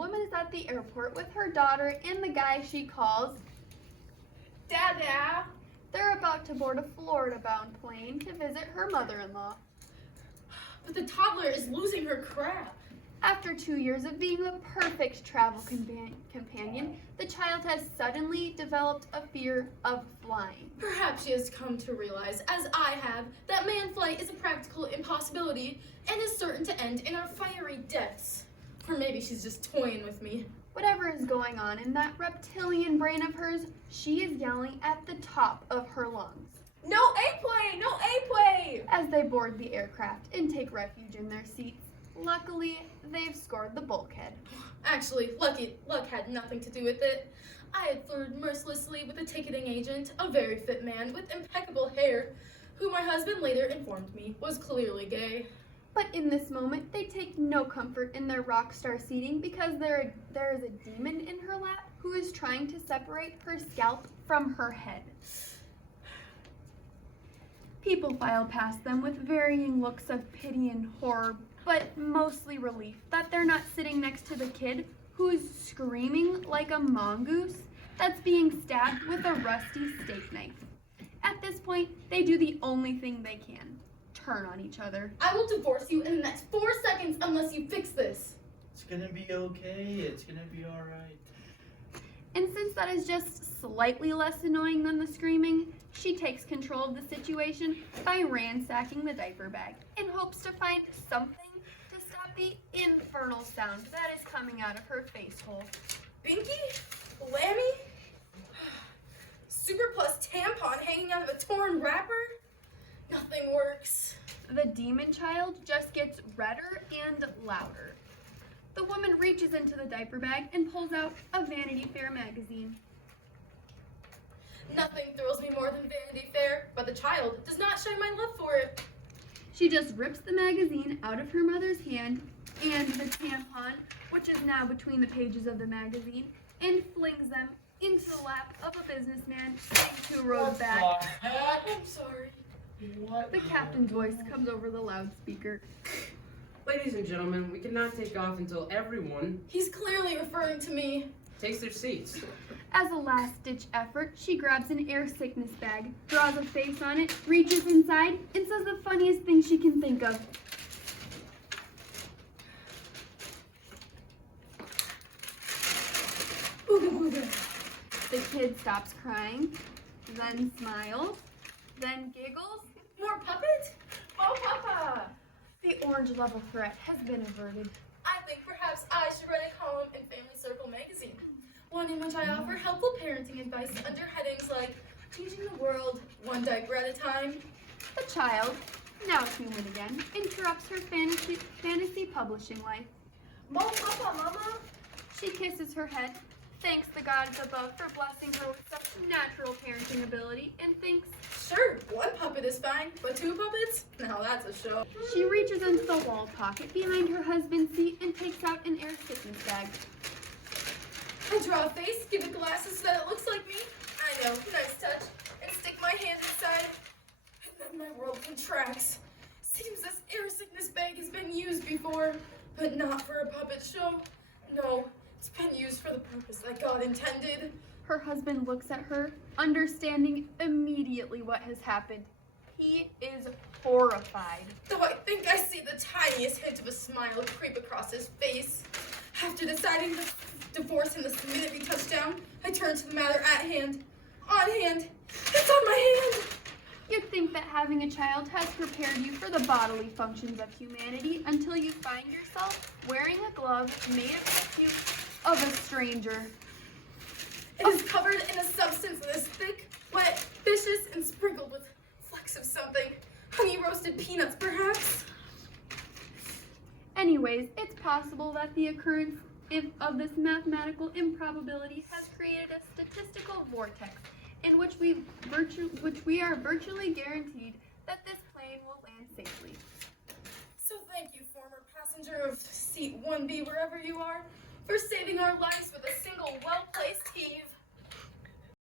woman is at the airport with her daughter and the guy she calls Dada. They're about to board a Florida-bound plane to visit her mother-in-law. But the toddler is losing her crap. After 2 years of being the perfect travel companion, the child has suddenly developed a fear of flying. Perhaps she has come to realize, as I have, that man flight is a practical impossibility and is certain to end in our fiery deaths. Or maybe she's just toying with me. Whatever is going on in that reptilian brain of hers, she is yelling at the top of her lungs. No A-plane! No A-plane! As they board the aircraft and take refuge in their seats, luckily, they've scored the bulkhead. Actually, luck had nothing to do with it. I had flirted mercilessly with a ticketing agent, a very fit man with impeccable hair, who my husband later informed me was clearly gay. But in this moment, they take no comfort in their rock star seating because there is a demon in her lap who is trying to separate her scalp from her head. People file past them with varying looks of pity and horror, but mostly relief that they're not sitting next to the kid who's screaming like a mongoose that's being stabbed with a rusty steak knife. At this point, they do the only thing they can, turn on each other. I will divorce you in the next 4 seconds unless you fix this. It's gonna be okay. It's gonna be all right. And since that is just slightly less annoying than the screaming, she takes control of the situation by ransacking the diaper bag in hopes to find something to stop the infernal sound that is coming out of her face hole. Binky? Lammy? Super Plus tampon hanging out of a torn wrapper? Nothing works. The demon child just gets redder and louder. The woman reaches into the diaper bag and pulls out a Vanity Fair magazine. Nothing thrills me more than Vanity Fair, but the child does not share my love for it. She just rips the magazine out of her mother's hand and the tampon, which is now between the pages of the magazine, and flings them into the lap of a businessman sitting 2 rows back. I'm sorry. What? The captain's voice comes over the loudspeaker. Ladies and gentlemen, we cannot take off until everyone He's clearly referring to me. takes their seats. As a last-ditch effort, she grabs an air sickness bag, draws a face on it, reaches inside, and says the funniest thing she can think of. The kid stops crying, then smiles, then giggles. More puppet? Oh, Papa! The orange level threat has been averted. I think perhaps I should write a column in Family Circle magazine, one in which I offer helpful parenting advice under headings like changing the world one diaper at a time. The child, now human again, interrupts her fantasy publishing life. Mo, Papa, Mama? She kisses her head, thanks the gods above for blessing her with such natural parenting ability, and thinks, Sure, 1 puppet is fine, but 2 puppets? Now that's a show. she reaches into the wall pocket behind her husband's seat and takes out an air sickness bag. I draw a face, give it glasses so that it looks like me. I know, nice touch. And stick my hand inside. And then my world contracts. Seems this air sickness bag has been used before, but not for a puppet show. No, it's been used for the purpose that God intended. Her husband looks at her, understanding immediately what has happened. He is horrified. Though I think I see the tiniest hint of a smile creep across his face. After deciding to divorce him the minute we touched down, I turned to the matter at hand. On hand. It's on my hand! You'd think that having a child has prepared you for the bodily functions of humanity until you find yourself wearing a glove made of the tissue of a stranger. It is covered in a substance that is thick, wet, vicious, and sprinkled with flecks of something. Honey roasted peanuts, perhaps? Anyways, it's possible that the occurrence of this mathematical improbability has created a statistical vortex in which we are virtually guaranteed that this plane will land safely. So thank you, former passenger of seat 1B, wherever you are, for saving our lives with a single well-placed